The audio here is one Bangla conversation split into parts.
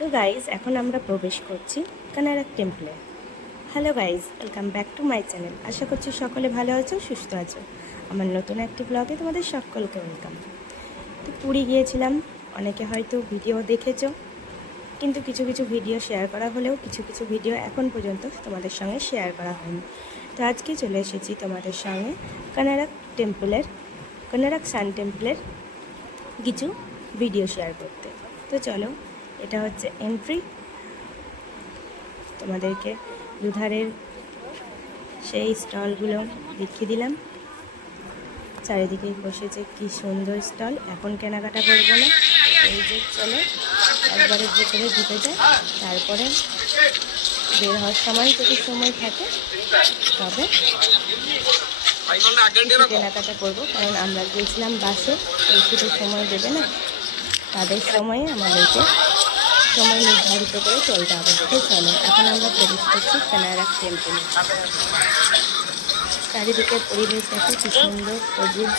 তো গাইজ এখন আমরা প্রবেশ করছি কানাড়া টেম্পলে। Hello guys, welcome back to my channel. আশা করছি সকলে ভালো আছো, সুস্থ আছো। আমার নতুন একটি ব্লগে তোমাদের সকলকে ওয়েলকাম। তো পুরী গিয়েছিলাম, অনেকে হয়তো ভিডিও দেখেছো, কিন্তু কিছু কিছু ভিডিও শেয়ার করা হলেও কিছু কিছু ভিডিও এখন পর্যন্ত তোমাদের সঙ্গে শেয়ার করা হয়নি। তো আজকে চলে এসেছি তোমাদের সঙ্গে কানাড়া সান টেম্পলের কিছু ভিডিও শেয়ার করতে। তো চলো, এটা হচ্ছে এন্ট্রি। তোমাদেরকে দুধারের সেই স্টলগুলো দেখিয়ে দিলাম। চারিদিকে বসেছে কি সুন্দর স্টল। এখন কেনাকাটা করবো না, এই যে চলো একবারে ভিতরে ঢুকে যায়, তারপরে বের হওয়ার সময় যদি সময় থাকে তবে কেনাকাটা করবো। কারণ আমরা গিয়েছিলাম বাসে, বেশি তো সময় দেবে না, তাদের সময়ে আমাদেরকে সময় নির্ধারিত করে চলতে হবে। তো চলো এখন আমরা প্রবেশ করছি কানাড়া টেম্পলে। চারিদিকে পরিবেশ দেখো কি সুন্দর, সবুজ।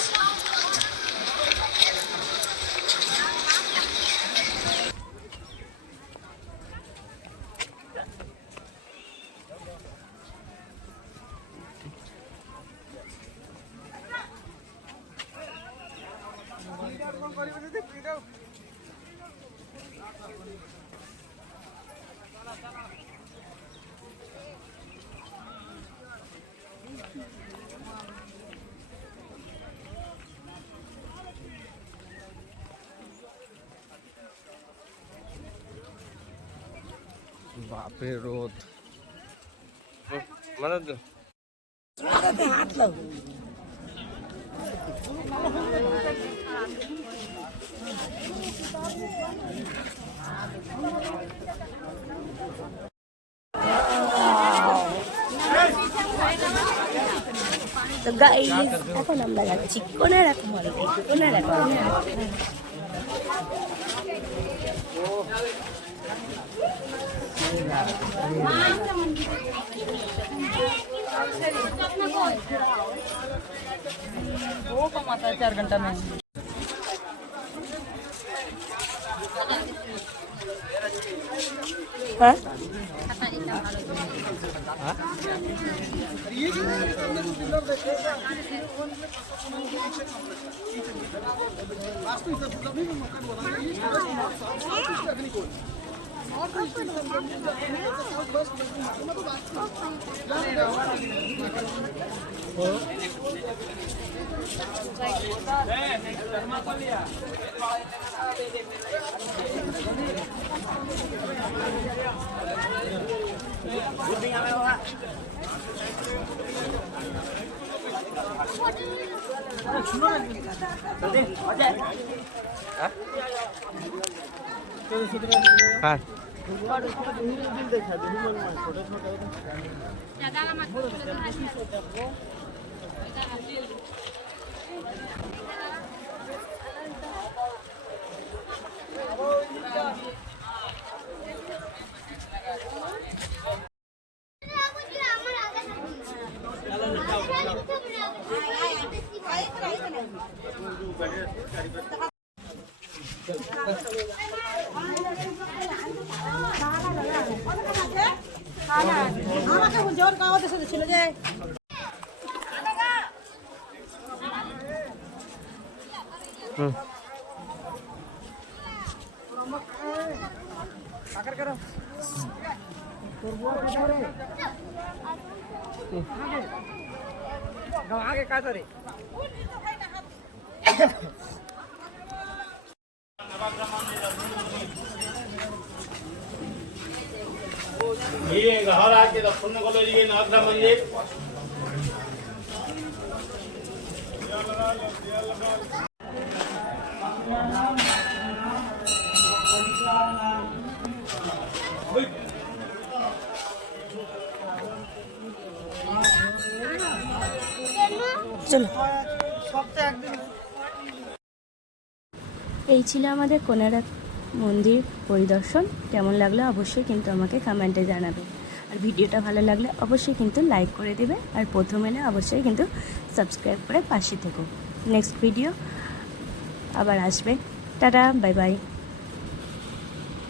বাপরে রোদ মানে হাত লাগ তো গাইস এখন আমরা যাচ্ছি কোনাড়া মলে। কোনাড়া वो कमाता है 4 घंटा में। हाँ হ্যাঁ আমাকে জোর কাওয়াতে সাথে ছিল যে आकर करो आगे का करे ये घर आके दक्षिण को ले लिए नागरा मंदिर চলো। এই ছিল আমাদের কোনাড়া মন্দির পরিদর্শন। কেমন লাগলো অবশ্যই কিন্তু আমাকে কমেন্টে জানাবে। আর ভিডিওটা ভালো লাগলে অবশ্যই কিন্তু লাইক করে দেবে। আর প্রথম এলে অবশ্যই কিন্তু সাবস্ক্রাইব করে পাশে থেকো। নেক্সট ভিডিও আবার আসবে। Tata, bye bye.